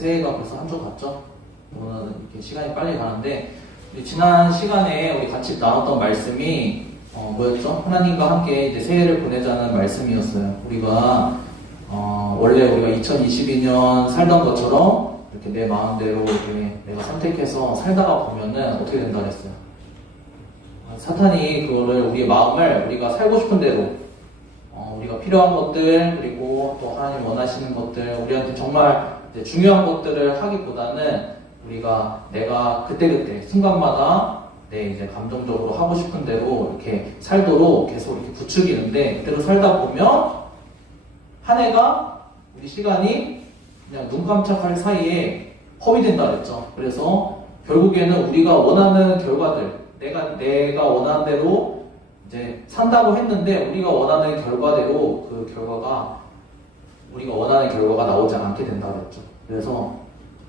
새해가 벌써 한 주 갔죠? 오늘은 이렇게 시간이 빨리 가는데, 지난 시간에 우리 같이 나눴던 말씀이 뭐였죠? 하나님과 함께 이제 새해를 보내자는 말씀이었어요. 우리가 원래 우리가 2022년 살던 것처럼 이렇게 내 마음대로 이렇게 내가 선택해서 살다가 보면은 어떻게 된다 그랬어요? 사탄이 그거를 우리의 마음을 우리가 살고 싶은 대로 우리가 필요한 것들 그리고 또 하나님 원하시는 것들 우리한테 정말 중요한 것들을 하기보다는 우리가 내가 그때그때 순간마다 내 이제 감정적으로 하고 싶은 대로 이렇게 살도록 계속 이렇게 부추기는데 그대로 살다 보면 한 해가 우리 시간이 그냥 눈 깜짝할 사이에 허위된다 그랬죠. 그래서 결국에는 우리가 원하는 결과들 내가 원하는 대로 이제 산다고 했는데 우리가 원하는 결과대로 그 결과가 우리가 원하는 결과가 나오지 않게 된다 그랬죠. 그래서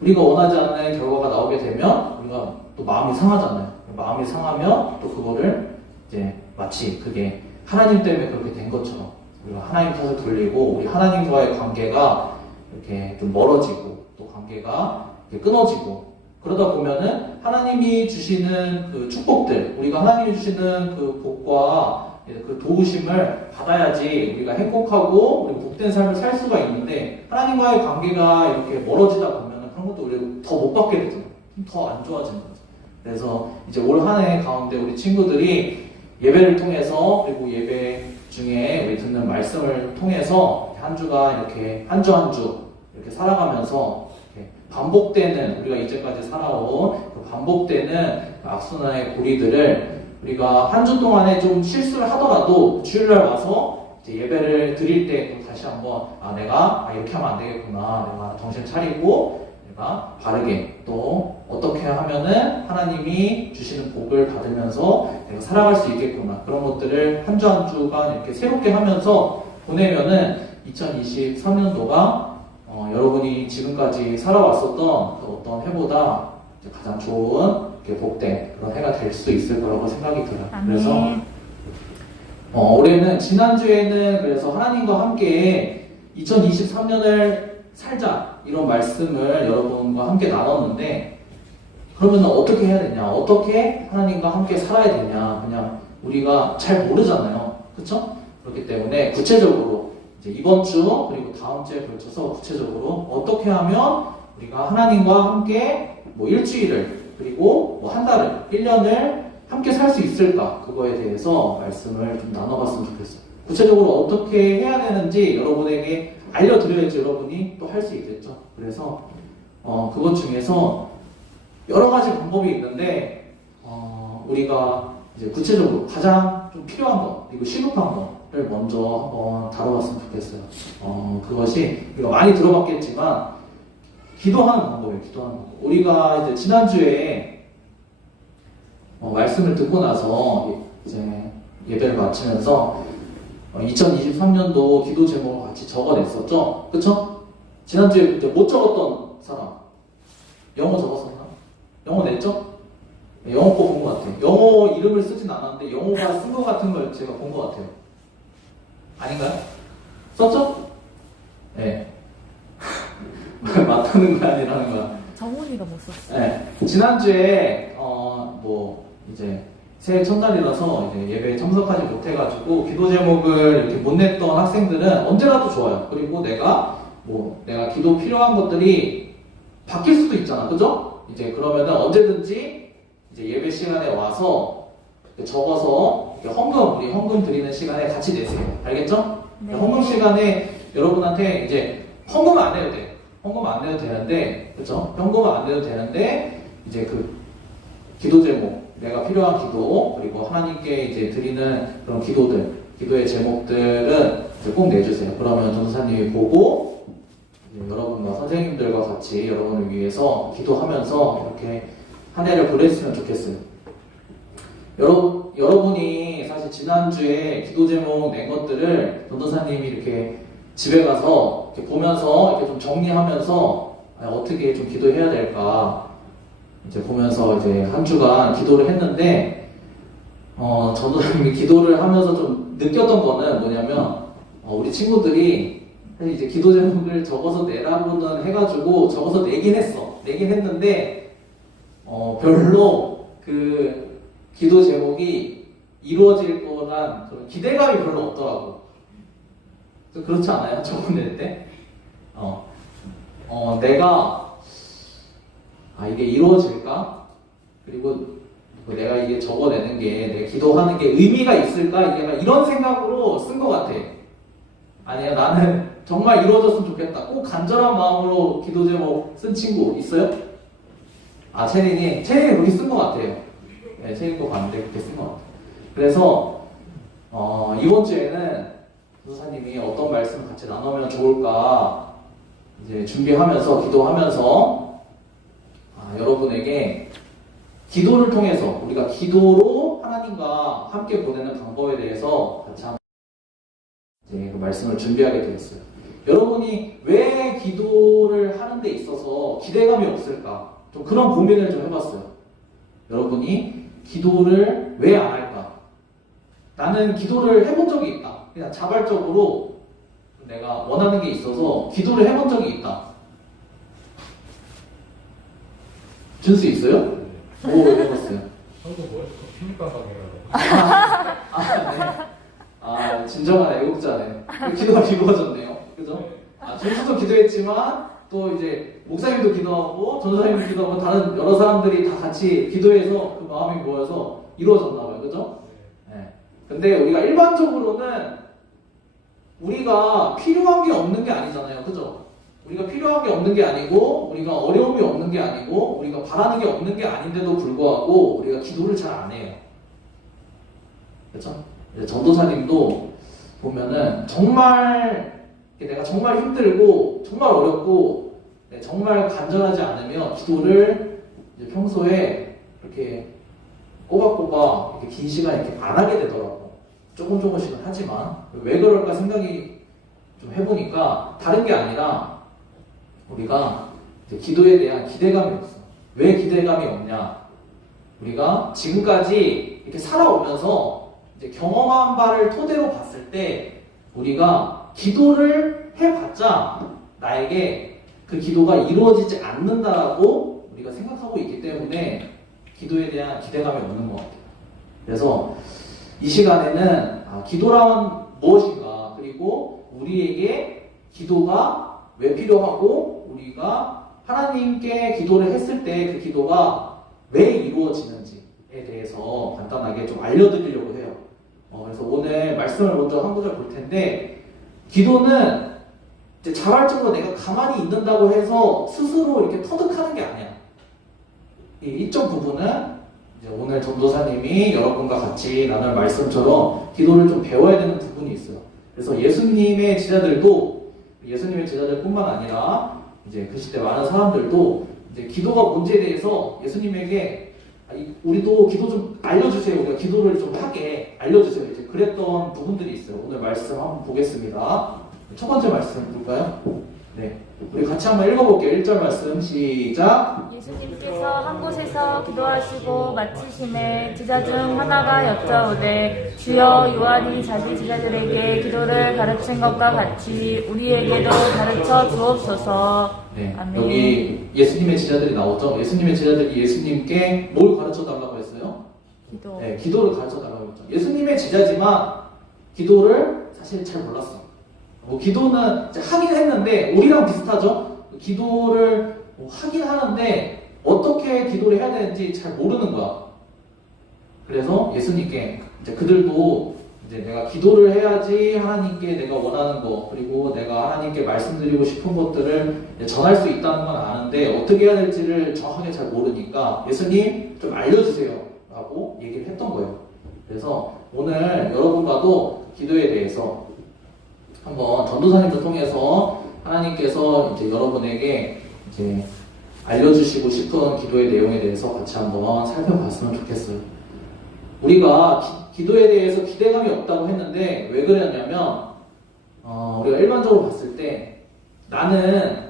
우리가 원하지 않는 결과가 나오게 되면 우리가 또 마음이 상하잖아요. 마음이 상하면 또 그거를 이제 마치 그게 하나님 때문에 그렇게 된 것처럼 우리가 하나님 탓을 돌리고 우리 하나님과의 관계가 이렇게 좀 멀어지고 또 관계가 이렇게 끊어지고 그러다 보면은 하나님이 주시는 그 축복들 우리가 하나님이 주시는 그 복과 그 도우심을 받아야지 우리가 행복하고 우리 복된 삶을 살 수가 있는데 하나님과의 관계가 이렇게 멀어지다 보면 그런 것도 우리가 더 못 받게 되잖아요. 더 안 좋아지는 거죠. 그래서 이제 올 한 해 가운데 우리 친구들이 예배를 통해서 그리고 예배 중에 우리 듣는 말씀을 통해서 한 주가 이렇게 한 주 한 주 이렇게 살아가면서 이렇게 반복되는 우리가 이제까지 살아온 그 반복되는 악순환의 고리들을 우리가 한 주 동안에 좀 실수를 하더라도 주일날 와서 이제 예배를 드릴 때 다시 한번 내가 이렇게 하면 안 되겠구나 내가 정신 차리고 내가 바르게 또 어떻게 하면은 하나님이 주시는 복을 받으면서 내가 살아갈 수 있겠구나 그런 것들을 한 주 한 주간 이렇게 새롭게 하면서 보내면은 2023년도가 여러분이 지금까지 살아왔었던 그 어떤 해보다 가장 좋은 복된 그런 해가 될 수 있을 거라고 생각이 들어요. 그래서 올해는 지난주에는 그래서 하나님과 함께 2023년을 살자 이런 말씀을 여러분과 함께 나눴는데 그러면 어떻게 해야 되냐? 어떻게 하나님과 함께 살아야 되냐? 그냥 우리가 잘 모르잖아요. 그렇죠? 그렇기 때문에 구체적으로 이제 이번 주 그리고 다음 주에 걸쳐서 구체적으로 어떻게 하면 우리가 하나님과 함께 뭐 일주일을 그리고 뭐 한 달을 1년을 함께 살 수 있을까 그거에 대해서 말씀을 좀 나눠봤으면 좋겠어요. 구체적으로 어떻게 해야 되는지 여러분에게 알려드려야지 여러분이 또 할 수 있겠죠. 그래서 그것 중에서 여러 가지 방법이 있는데 우리가 이제 구체적으로 가장 좀 필요한 것 그리고 시급한 것을 먼저 한번 다뤄봤으면 좋겠어요. 그것이 우리가 많이 들어봤겠지만 기도하는 방법이에요. 기도하는 방법. 우리가 이제 지난주에 말씀을 듣고 나서 이제 예배를 마치면서 2023년도 기도 제목을 같이 적어냈었죠. 그쵸? 지난주에 이제 못 적었던 사람 영어 적었었나? 영어 냈죠? 네, 영어 거 본 것 같아요. 영어 이름을 쓰진 않았는데 영어가 쓴 것 같은 걸 제가 본 것 같아요. 아닌가요? 썼죠? 네. 맞다는 거야 아니라는 거야. 정훈이가 못 썼어. 네. 지난주에 이제 새해 첫날이라서 이제 예배에 참석하지 못해가지고 기도 제목을 이렇게 못 냈던 학생들은 언제라도 좋아요. 그리고 내가 기도 필요한 것들이 바뀔 수도 있잖아, 그죠? 이제 그러면은 언제든지 이제 예배 시간에 와서 적어서 우리 헌금 드리는 시간에 같이 내세요. 알겠죠? 네. 헌금 시간에 여러분한테 이제 헌금 안 해도 돼. 헌금 안 내도 되는데, 그쵸? 현금은 안 내도 되는데, 이제 그 기도 제목, 내가 필요한 기도, 그리고 하나님께 이제 드리는 그런 기도의 제목들은 이제 꼭 내주세요. 그러면 전도사님이 보고, 이제 여러분과 선생님들과 같이 여러분을 위해서 기도하면서 이렇게 한 해를 보냈으면 좋겠어요. 여러분이 사실 지난주에 기도 제목 낸 것들을 전도사님이 이렇게 집에 가서 이렇게 보면서 이렇게 좀 정리하면서 어떻게 좀 기도해야 될까 이제 보면서 이제 한 주간 기도를 했는데 전도사님이 기도를 하면서 좀 느꼈던 거는 뭐냐면 우리 친구들이 사실 이제 기도 제목을 적어서 내라고는 해가지고 적어서 내긴 했는데 별로 그 기도 제목이 이루어질 거란 그런 기대감이 별로 없더라고. 그렇지 않아요? 적어낼 때? 내가 이게 이루어질까? 그리고 내가 이게 적어내는 게 내가 기도하는 게 의미가 있을까? 이게 약간 이런 생각으로 쓴 것 같아. 아니야, 나는 정말 이루어졌으면 좋겠다. 꼭 간절한 마음으로 기도 제목 쓴 친구 있어요? 채린이 그렇게 쓴 것 같아요. 네, 채린 거 봤는데 그렇게 쓴 것 같아요. 그래서 이번 주에는 교사님이 어떤 말씀 같이 나누면 좋을까 이제 준비하면서 기도하면서 여러분에게 기도를 통해서 우리가 기도로 하나님과 함께 보내는 방법에 대해서 같이 한번 이제 그 말씀을 준비하게 되었어요. 여러분이 왜 기도를 하는 데 있어서 기대감이 없을까? 좀 그런 고민을 좀 해봤어요. 여러분이 기도를 왜 안 할까? 나는 기도를 해본 적이 있다. 그냥 자발적으로 내가 원하는 게 있어서 기도를 해본 적이 있다. 준수 있어요? 오, 해봤어요. 한국 뭐였어? 피니까 네. 진정한 애국자네. 기도가 비거졌네요. 그죠? 준수도 기도했지만, 또 이제, 목사님도 기도하고, 전도사님도 기도하고, 다른 여러 사람들이 다 같이 기도해서 그 마음이 모여서 이루어졌나봐요. 그죠? 네. 근데 우리가 일반적으로는 우리가 필요한 게 없는 게 아니잖아요. 그죠? 우리가 필요한 게 없는 게 아니고, 우리가 어려움이 없는 게 아니고, 우리가 바라는 게 없는 게 아닌데도 불구하고, 우리가 기도를 잘 안 해요. 그렇죠? 전도사님도 보면은 내가 정말 힘들고, 정말 어렵고, 정말 간절하지 않으면 기도를 이제 평소에 이렇게 꼬박꼬박 이렇게 긴 시간 이렇게 안 하게 되더라고. 조금씩은 하지만. 왜 그럴까 생각이 좀 해보니까 다른 게 아니라 우리가 이제 기도에 대한 기대감이 없어. 왜 기대감이 없냐? 우리가 지금까지 이렇게 살아오면서 이제 경험한 바를 토대로 봤을 때 우리가 기도를 해봤자 나에게 그 기도가 이루어지지 않는다라고 우리가 생각하고 있기 때문에 기도에 대한 기대감이 없는 것 같아요. 그래서 이 시간에는 기도란 무엇인가, 그리고 우리에게 기도가 왜 필요하고 우리가 하나님께 기도를 했을 때 그 기도가 왜 이루어지는지에 대해서 간단하게 좀 알려드리려고 해요. 그래서 오늘 말씀을 먼저 한 구절 볼 텐데, 기도는 이제 자발적으로 내가 가만히 있는다고 해서 스스로 이렇게 터득하는 게 아니야. 이쪽 부분은 이제 오늘 전도사님이 여러분과 같이 나눌 말씀처럼 기도를 좀 배워야 되는 부분이 있어요. 그래서 예수님의 제자들뿐만 아니라 이제 그 시대 많은 사람들도 이제 기도가 뭔지에 대해서 예수님에게 우리도 기도 좀 알려주세요. 우리가 기도를 좀 하게 알려주세요. 이제 그랬던 부분들이 있어요. 오늘 말씀 한번 보겠습니다. 첫 번째 말씀 볼까요? 네. 우리 같이 한번 읽어볼게요. 1절 말씀 시작. 예수님께서 한 곳에서 기도하시고 마치심에 제자 중 하나가 여짜오되 주여 요한이 자기 제자들에게 기도를 가르친 것과 같이 우리에게도 가르쳐 주옵소서. 네. 아멘. 여기 예수님의 제자들이 나오죠. 예수님의 제자들이 예수님께 뭘 가르쳐 달라고 했어요? 기도. 네, 기도를 가르쳐 달라고 했죠. 예수님의 제자지만 기도를 사실 잘 몰랐어. 기도는 이제 하긴 했는데 우리랑 비슷하죠. 기도를 하긴 하는데 어떻게 기도를 해야 되는지 잘 모르는 거야. 그래서 예수님께 이제 그들도 이제 내가 기도를 해야지 하나님께 내가 원하는 거, 그리고 내가 하나님께 말씀드리고 싶은 것들을 전할 수 있다는 건 아는데 어떻게 해야 될지를 정확하게 잘 모르니까 예수님 좀 알려주세요 라고 얘기를 했던 거예요. 그래서 오늘 여러분과도 기도에 대해서 한번 전도사님을 통해서 하나님께서 이제 여러분에게 이제 알려주시고 싶은 기도의 내용에 대해서 같이 한번 살펴봤으면 좋겠어요. 우리가 기도에 대해서 기대감이 없다고 했는데 왜 그랬냐면 우리가 일반적으로 봤을 때 나는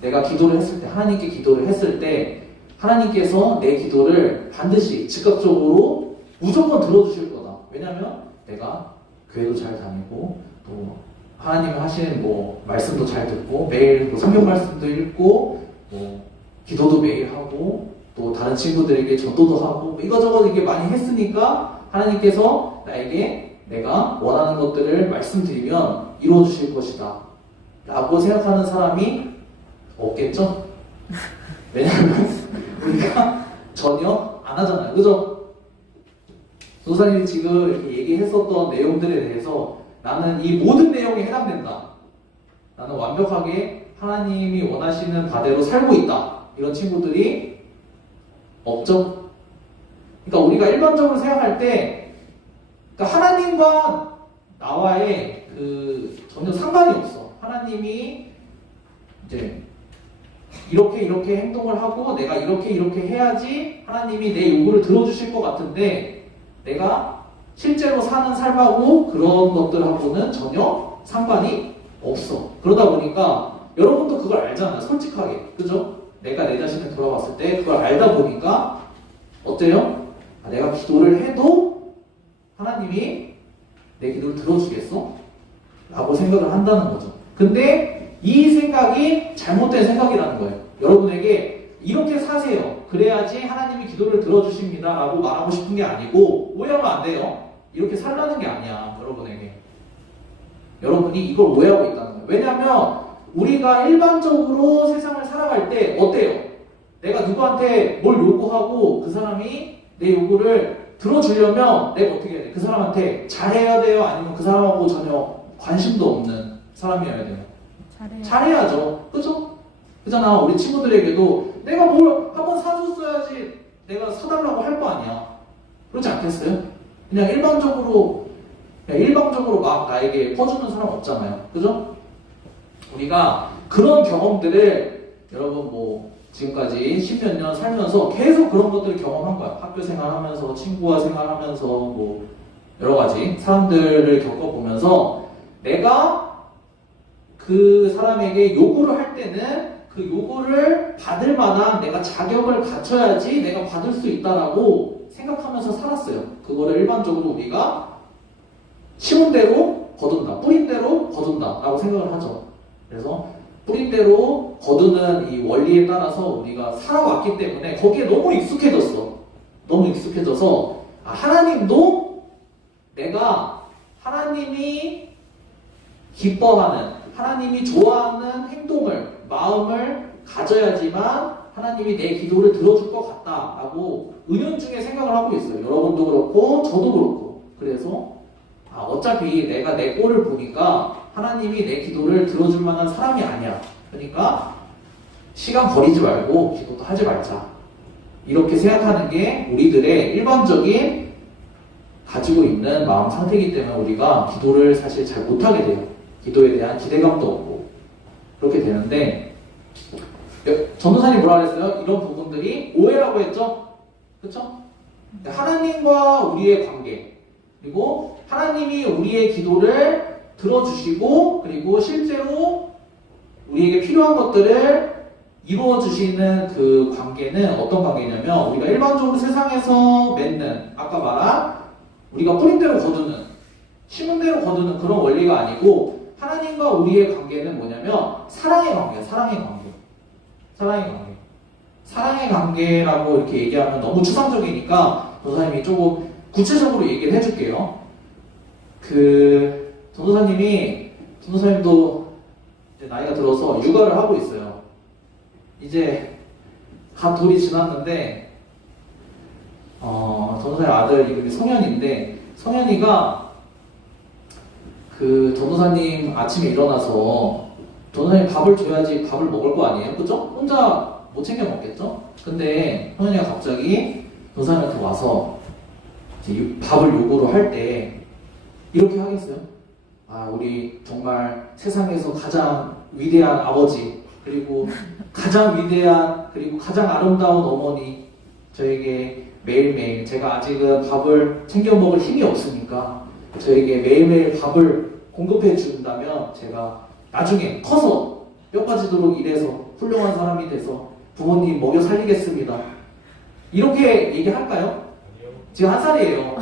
내가 기도를 했을 때, 하나님께 기도를 했을 때 하나님께서 내 기도를 반드시 즉각적으로 무조건 들어주실 거다. 왜냐면 내가 교회도 잘 다니고 또 하나님이 하시는 뭐 말씀도 잘 듣고 매일 뭐 성경 말씀도 읽고 뭐 기도도 매일 하고 또 다른 친구들에게 전도도 하고 뭐 이거저거 이게 많이 했으니까 하나님께서 나에게 내가 원하는 것들을 말씀드리면 이루어 주실 것이다 라고 생각하는 사람이 없겠죠? 왜냐하면 우리가 전혀 안 하잖아요. 그죠? 조사님이 지금 이렇게 얘기했었던 내용들에 대해서 나는 이 모든 내용에 해당된다. 나는 완벽하게 하나님이 원하시는 바대로 살고 있다. 이런 친구들이 없죠? 그러니까 우리가 일반적으로 생각할 때 그러니까 하나님과 나와의 그 전혀 상관이 없어. 하나님이 이제 이렇게 행동을 하고 내가 이렇게 해야지 하나님이 내 요구를 들어주실 것 같은데 내가 실제로 사는 삶하고 그런 것들하고는 전혀 상관이 없어. 그러다 보니까 여러분도 그걸 알잖아요. 솔직하게. 그죠? 내가 내 자신을 돌아봤을 때 그걸 알다 보니까 어때요? 내가 기도를 해도 하나님이 내 기도를 들어주겠어? 라고 생각을 한다는 거죠. 근데 이 생각이 잘못된 생각이라는 거예요. 여러분에게 이렇게 사세요. 그래야지 하나님이 기도를 들어주십니다. 라고 말하고 싶은 게 아니고 오해하면 안 돼요. 이렇게 살라는 게 아니야. 여러분에게. 여러분이 이걸 오해하고 있다는 거예요. 왜냐하면 우리가 일반적으로 세상을 살아갈 때 어때요? 내가 누구한테 뭘 요구하고 그 사람이 내 요구를 들어주려면 내가 어떻게 해야 돼? 그 사람한테 잘해야 돼요? 아니면 그 사람하고 전혀 관심도 없는 사람이어야 돼요? 잘해야죠. 그죠? 그잖아. 우리 친구들에게도 내가 뭘 한번 사줬어야지 내가 사달라고 할 거 아니야. 그렇지 않겠어요? 그냥 일방적으로 막 나에게 퍼주는 사람 없잖아요. 그죠? 우리가 그런 경험들을 여러분 뭐 지금까지 10몇 년 살면서 계속 그런 것들을 경험한 거야. 학교 생활하면서 친구와 생활하면서 뭐 여러 가지 사람들을 겪어보면서 내가 그 사람에게 요구를 할 때는 그 요구를 받을 만한 내가 자격을 갖춰야지 내가 받을 수 있다라고 생각하면서 살았어요. 그거를 일반적으로 우리가 심은 대로 거둔다, 뿌린 대로 거둔다 라고 생각을 하죠. 그래서 뿌린 대로 거두는 이 원리에 따라서 우리가 살아왔기 때문에 거기에 너무 익숙해졌어. 너무 익숙해져서 하나님도 내가 하나님이 기뻐하는, 하나님이 좋아하는 행동을, 마음을 가져야지만 하나님이 내 기도를 들어줄 것 같다라고 은연중에 생각을 하고 있어요. 여러분도 그렇고 저도 그렇고. 그래서 어차피 내가 내 꼴을 보니까 하나님이 내 기도를 들어줄 만한 사람이 아니야. 그러니까 시간 버리지 말고 기도도 하지 말자. 이렇게 생각하는 게 우리들의 일반적인 가지고 있는 마음 상태이기 때문에 우리가 기도를 사실 잘 못하게 돼요. 기도에 대한 기대감도 없고 그렇게 되는데 전도사님 뭐라 그랬어요? 이런 부분들이 오해라고 했죠? 그쵸? 하나님과 우리의 관계 그리고 하나님이 우리의 기도를 들어주시고 그리고 실제로 우리에게 필요한 것들을 이루어주시는 그 관계는 어떤 관계냐면 우리가 일반적으로 세상에서 맺는 아까 말한 우리가 뿌린 대로 거두는 심은 대로 거두는 그런 원리가 아니고 하나님과 우리의 관계는 뭐냐면 사랑의 관계예요. 사랑의 관계라고 이렇게 얘기하면 너무 추상적이니까 전도사님이 조금 구체적으로 얘기를 해줄게요. 전도사님도 이제 나이가 들어서 육아를 하고 있어요. 이제 갓 돌이 지났는데 전도사님 아들 이름이 성현인데 성현이가 그 전도사님 아침에 일어나서 전도사님 밥을 줘야지 밥을 먹을 거 아니에요? 그죠? 혼자 못 챙겨 먹겠죠? 근데 성현이가 갑자기 전도사님한테 와서 이제 밥을 요구를 할 때 이렇게 하겠어요? 우리 정말 세상에서 가장 위대한 아버지 그리고 가장 위대한 그리고 가장 아름다운 어머니 저에게 매일매일 제가 아직은 밥을 챙겨 먹을 힘이 없으니까 저에게 매일매일 밥을 공급해 준다면 제가 나중에 커서 뼈 빠지도록 일해서 훌륭한 사람이 돼서 부모님 먹여 살리겠습니다. 이렇게 얘기할까요? 지금 1살이에요.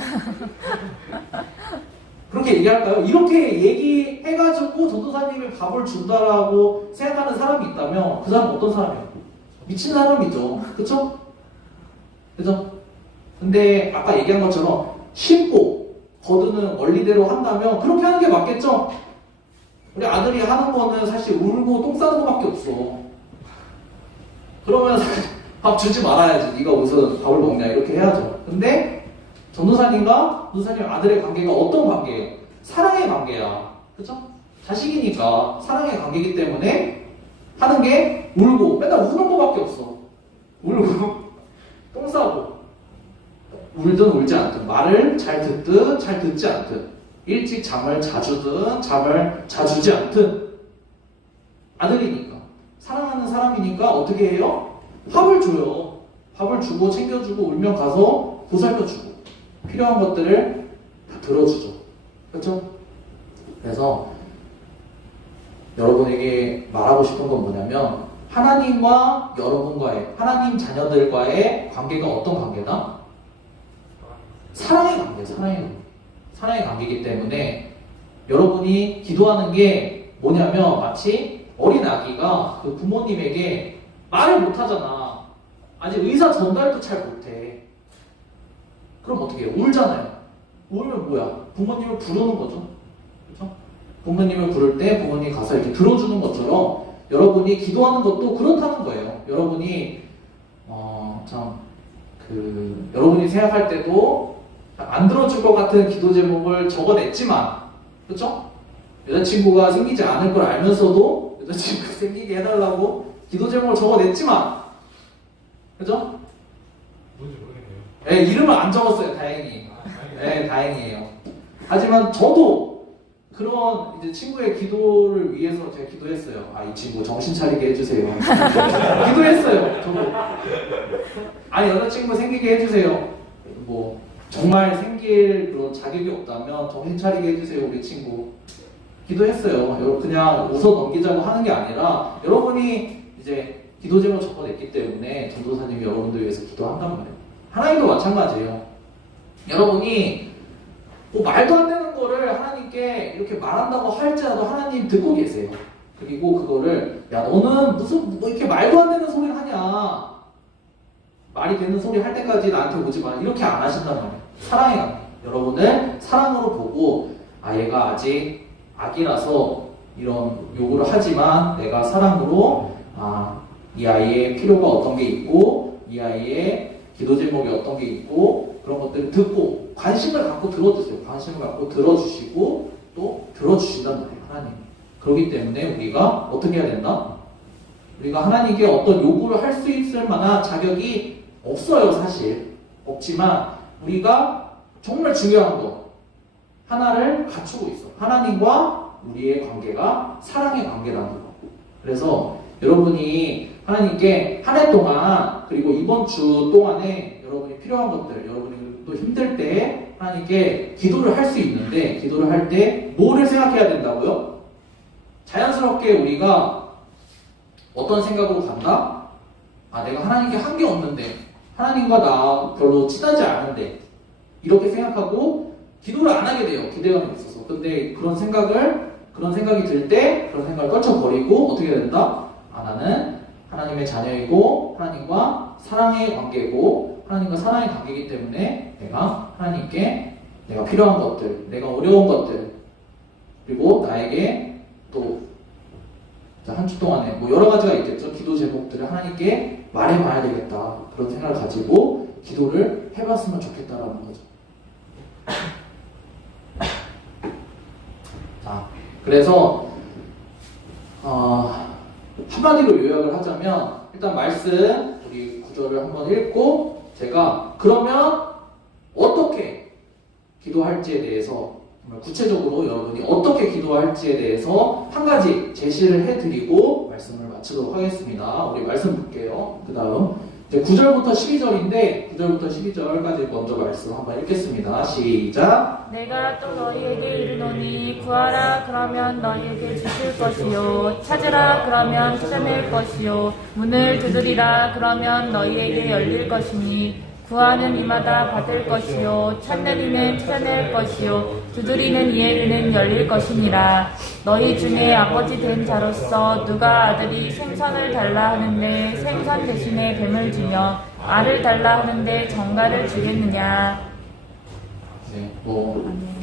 그렇게 얘기할까요? 이렇게 얘기해가지고 전도사님이 밥을 준다라고 생각하는 사람이 있다면 그 사람은 어떤 사람이에요? 미친 사람이죠. 그쵸? 그죠? 근데 아까 얘기한 것처럼 심고 거두는 원리대로 한다면 그렇게 하는 게 맞겠죠? 우리 아들이 하는 거는 사실 울고 똥 싸는 거밖에 없어. 그러면 밥 주지 말아야지. 네가 우선 밥을 먹냐 이렇게 해야죠. 근데 전도사님과 전도사님 아들의 관계가 어떤 관계예요? 사랑의 관계야. 그쵸? 자식이니까 사랑의 관계이기 때문에 하는 게 울고 맨날 우는 거밖에 없어. 울고 똥 싸고 울든 울지 않든 말을 잘 듣든 잘 듣지 않든 일찍 잠을 자주든 잠을 자주지 않든 아들이니까 사랑하는 사람이니까 어떻게 해요? 밥을 줘요. 밥을 주고 챙겨주고 울면 가서 보살펴주고 필요한 것들을 다 들어주죠. 그렇죠? 그래서 여러분에게 말하고 싶은 건 뭐냐면 하나님과 여러분과의 하나님 자녀들과의 관계가 어떤 관계다? 사랑의 관계, 사랑의 관계이기 때문에 여러분이 기도하는 게 뭐냐면 마치 어린 아기가 그 부모님에게 말을 못하잖아. 아직 의사 전달도 잘 못해. 그럼 어떻게 해요? 울잖아요. 울면 뭐야? 부모님을 부르는 거죠. 그렇죠? 부모님을 부를 때 부모님 가서 이렇게 들어주는 것처럼 여러분이 기도하는 것도 그렇다는 거예요. 여러분이 여러분이 생각할 때도 안 들어줄 것 같은 기도 제목을 적어냈지만, 그렇죠? 여자친구가 생기지 않을 걸 알면서도 여자친구 생기게 해달라고 기도 제목을 적어냈지만, 그렇죠? 뭔지 모르겠네요. 네, 이름을 안 적었어요, 다행히. 네, 다행이에요. 하지만 저도 그런 이제 친구의 기도를 위해서 제가 기도했어요. 아, 이 친구 정신 차리게 해주세요. 기도했어요, 저도. 아니, 여자친구 생기게 해주세요. 뭐, 정말 생길 그런 자격이 없다면 정신 차리게 해주세요, 우리 친구. 기도했어요. 그냥 웃어 넘기자고 하는 게 아니라 여러분이 이제 기도 제목 적어냈기 때문에 전도사님이 여러분들 위해서 기도한단 말이에요. 하나님도 마찬가지예요. 여러분이 뭐 말도 안 되는 거를 하나님께 이렇게 말한다고 할지라도 하나님 듣고 계세요. 그리고 그거를 야 너는 무슨 뭐 이렇게 말도 안 되는 소리 하냐, 말이 되는 소리 할 때까지 나한테 오지 마, 이렇게 안 하신단 말이에요. 사랑의 관계. 여러분을 사랑으로 보고 아 얘가 아직 아기라서 이런 요구를 하지만 내가 사랑으로 이 아이의 필요가 어떤 게 있고 이 아이의 기도 제목이 어떤 게 있고 그런 것들을 듣고 관심을 갖고 들어주세요. 관심을 갖고 들어주시고 또 들어주신단 말이에요. 하나님. 그렇기 때문에 우리가 어떻게 해야 된다? 우리가 하나님께 어떤 요구를 할 수 있을 만한 자격이 없어요. 사실 없지만 우리가 정말 중요한 거 하나를 갖추고 있어. 하나님과 우리의 관계가 사랑의 관계라는 거. 그래서 여러분이 하나님께 한 해 동안 그리고 이번 주 동안에 여러분이 필요한 것들, 여러분이 또 힘들 때 하나님께 기도를 할 수 있는데 기도를 할 때 뭐를 생각해야 된다고요? 자연스럽게 우리가 어떤 생각으로 간다? 아, 내가 하나님께 한 게 없는데 하나님과 나 별로 친하지 않은데 이렇게 생각하고 기도를 안 하게 돼요. 기대감이 있어서. 근데 그런 생각이 들 때 그런 생각을 떨쳐버리고 어떻게 된다? 아, 나는 하나님의 자녀이고 하나님과 사랑의 관계고 하나님과 사랑의 관계이기 때문에 내가 하나님께 내가 필요한 것들, 내가 어려운 것들 그리고 나에게 또 한 주 동안에 뭐 여러 가지가 있겠죠. 기도 제목들을 하나님께 말해봐야 되겠다. 그런 생각을 가지고 기도를 해봤으면 좋겠다라는 거죠. 자, 그래서 한마디로 요약을 하자면 일단 말씀 우리 구절을 한번 읽고 제가 그러면 어떻게 기도할지에 대해서 정말 구체적으로 여러분이 어떻게 기도할지에 대해서 한 가지 제시를 해드리고 말씀을 마치도록 하겠습니다. 우리 말씀 볼게요. 그 다음 9절부터 12절인데 9절부터 12절까지 먼저 말씀 한번 읽겠습니다. 시작. 내가 또 너희에게 이르노니 구하라 그러면 너희에게 주실 것이요 찾으라 그러면 찾아낼 것이요 문을 두드리라 그러면 너희에게 열릴 것이니 구하는 이마다 받을 것이요 찾는 이는 찾아낼 것이요 두드리는 이에게는 열릴 것이니라. 너희 중에 아버지 된 자로서 누가 아들이 생선을 달라 하는데 생선 대신에 뱀을 주며 알을 달라 하는데 정갈을 주겠느냐. 네,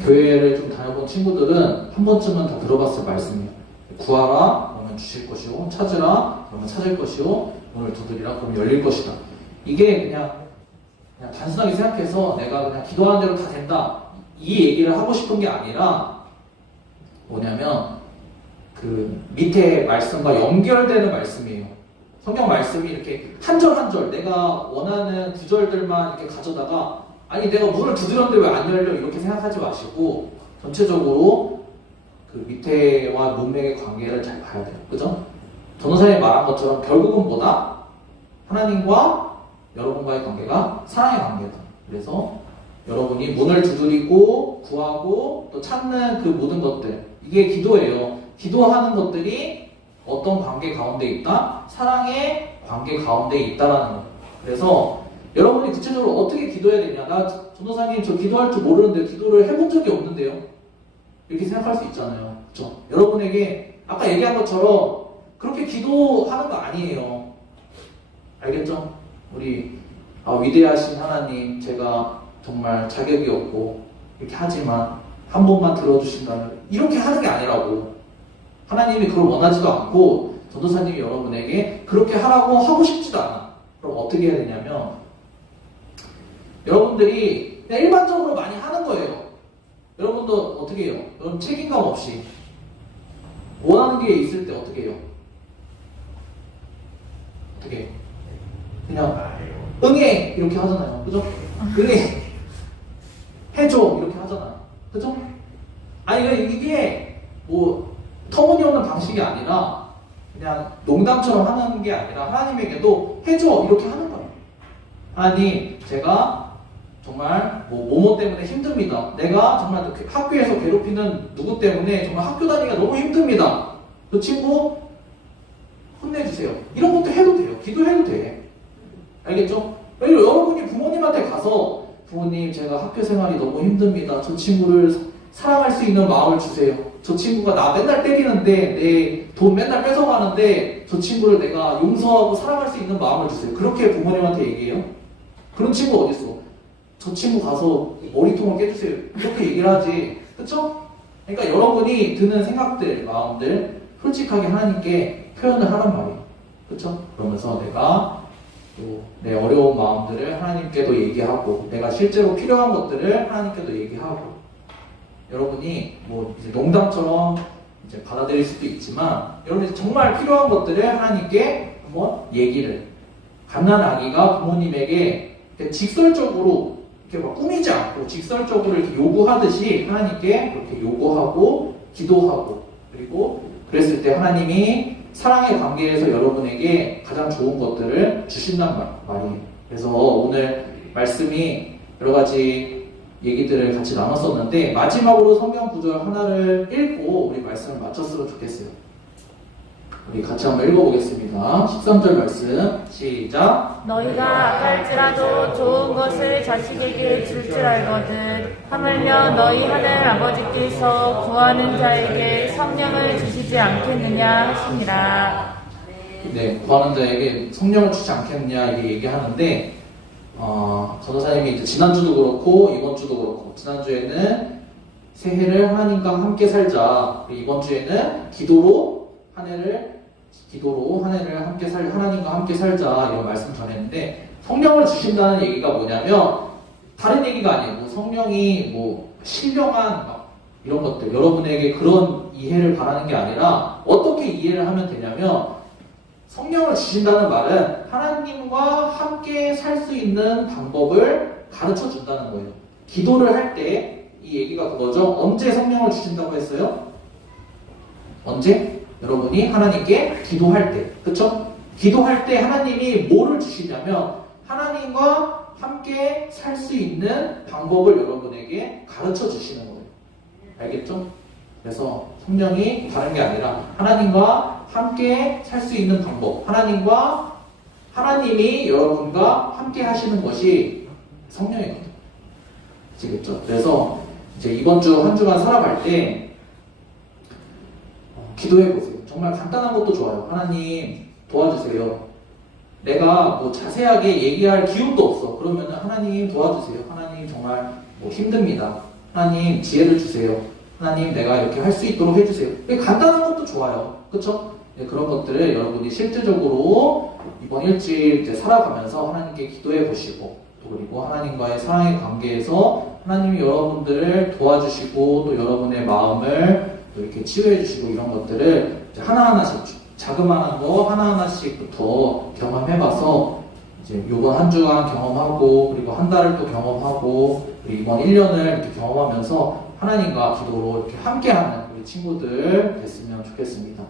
교회를 좀 다녀본 친구들은 한 번쯤은 다 들어봤을 말씀이에요. 구하라, 그러면 주실 것이요. 찾으라, 그러면 찾을 것이요. 문을 두드리라, 그러면 열릴 것이다. 이게 그냥 단순하게 생각해서 내가 그냥 기도하는 대로 다 된다. 이 얘기를 하고 싶은 게 아니라 뭐냐면 그 밑에 말씀과 연결되는 말씀이에요. 성경 말씀이 이렇게 한 절 한 절 내가 원하는 구절들만 이렇게 가져다가 아니 내가 문을 두드렸는데 왜 안 열려 이렇게 생각하지 마시고 전체적으로 그 밑에와 문맥의 관계를 잘 봐야 돼요. 그죠? 전도사님이 말한 것처럼 결국은 뭐다? 하나님과 여러분과의 관계가 사랑의 관계다. 그래서 여러분이 문을 두드리고 구하고 또 찾는 그 모든 것들 이게 기도예요. 기도하는 것들이 어떤 관계 가운데 있다? 사랑의 관계 가운데 있다라는 거예요. 그래서 여러분이 구체적으로 어떻게 기도해야 되냐? 나 전도사님 저 기도할 줄 모르는데 기도를 해본 적이 없는데요. 이렇게 생각할 수 있잖아요. 그렇죠? 여러분에게 아까 얘기한 것처럼 그렇게 기도하는 거 아니에요. 알겠죠? 우리 위대하신 하나님 제가 정말 자격이 없고 이렇게 하지만 한 번만 들어주신다면 이렇게 하는 게 아니라고. 하나님이 그걸 원하지도 않고 전도사님이 여러분에게 그렇게 하라고 하고 싶지도 않아. 그럼 어떻게 해야 되냐면 여러분들이 그냥 일반적으로 많이 하는 거예요. 여러분도 어떻게 해요? 여러분 책임감 없이 원하는 게 있을 때 어떻게 해요? 어떻게 해요? 그냥 응해 이렇게 하잖아요. 그죠? 응해 해줘 이렇게 하잖아요. 그죠? 아니 이게 뭐 터무니없는 방식이 아니라 그냥 농담처럼 하는 게 아니라 하나님에게도 해줘 이렇게 하는 거예요. 하나님 제가 정말 뭐뭐 때문에 힘듭니다. 내가 정말 학교에서 괴롭히는 누구 때문에 정말 학교 다니기가 너무 힘듭니다. 그 친구 혼내주세요. 이런 것도 해도 돼요. 기도해도 돼. 알겠죠? 여러분이 부모님한테 가서 부모님 제가 학교 생활이 너무 힘듭니다. 저 친구를 사랑할 수 있는 마음을 주세요. 저 친구가 나 맨날 때리는데 내 돈 맨날 뺏어가는데 저 친구를 내가 용서하고 사랑할 수 있는 마음을 주세요. 그렇게 부모님한테 얘기해요? 그런 친구 어딨어? 저 친구 가서 머리통을 깨주세요. 이렇게 얘기를 하지. 그쵸? 그러니까 여러분이 드는 생각들, 마음들 솔직하게 하나님께 표현을 하란 말이에요. 그쵸? 그러면서 내가 또 내 어려운 마음들을 하나님께도 얘기하고 내가 실제로 필요한 것들을 하나님께도 얘기하고 여러분이 뭐 이제 농담처럼 이제 받아들일 수도 있지만 여러분이 정말 필요한 것들을 하나님께 한번 얘기를 갓난아기가 부모님에게 직설적으로 이렇게 막 꾸미지 않고 직설적으로 이렇게 요구하듯이 하나님께 그렇게 요구하고 기도하고 그리고 그랬을 때 하나님이 사랑의 관계에서 여러분에게 가장 좋은 것들을 주신단 말이에요. 그래서 오늘 말씀이 여러 가지 얘기들을 같이 나눴었는데 마지막으로 성경 구절 하나를 읽고 우리 말씀을 마쳤으면 좋겠어요. 우리 같이 한번 읽어보겠습니다. 13절 말씀 시작. 너희가 악할지라도 좋은 것을 자식에게 줄 줄 알거든 하물며 너희 하늘 아버지께서 구하는 자에게 성령을 주시지 않겠느냐 하시니라. 네, 구하는 자에게 성령을 주지 않겠느냐 이렇게 얘기하는데 전도사님이 이제 지난주도 그렇고 이번 주도 그렇고 지난주에는 새해를 하나님과 함께 살자. 이번 주에는 기도로 한 해를 하나님과 함께 살자 이런 말씀 전했는데 성령을 주신다는 얘기가 뭐냐면 다른 얘기가 아니고 성령이 뭐 신령한 이런 것들 여러분에게 그런 이해를 바라는 게 아니라 어떻게 이해를 하면 되냐면 성령을 주신다는 말은 하나님과 함께 살 수 있는 방법을 가르쳐 준다는 거예요. 기도를 할 때 이 얘기가 그거죠. 언제 성령을 주신다고 했어요? 언제? 여러분이 하나님께 기도할 때. 그쵸? 기도할 때 하나님이 뭐를 주시냐면 하나님과 함께 살 수 있는 방법을 여러분에게 가르쳐 주시는 거예요. 알겠죠? 그래서 성령이 다른 게 아니라 하나님과 함께 살 수 있는 방법, 하나님이 여러분과 함께 하시는 것이 성령이거든요. 아시겠죠? 그래서 이제 이번 주 한 주간 살아갈 때 기도해 보세요. 정말 간단한 것도 좋아요. 하나님 도와주세요. 내가 뭐 자세하게 얘기할 기운도 없어. 그러면 하나님 도와주세요. 하나님 정말 뭐 힘듭니다. 하나님 지혜를 주세요. 하나님 내가 이렇게 할 수 있도록 해주세요. 간단한 것도 좋아요. 그쵸? 네, 그런 것들을 여러분이 실질적으로 이번 일주일 이제 살아가면서 하나님께 기도해 보시고 또 그리고 하나님과의 사랑의 관계에서 하나님이 여러분들을 도와주시고 또 여러분의 마음을 또 이렇게 치유해 주시고 이런 것들을 이제 하나하나씩 자그마한 거 하나하나씩부터 경험해봐서 이제 요번 한 주간 경험하고 그리고 한 달을 또 경험하고 그리고 이번 1년을 이렇게 경험하면서 하나님과 기도로 이렇게 함께하는 우리 친구들 됐으면 좋겠습니다.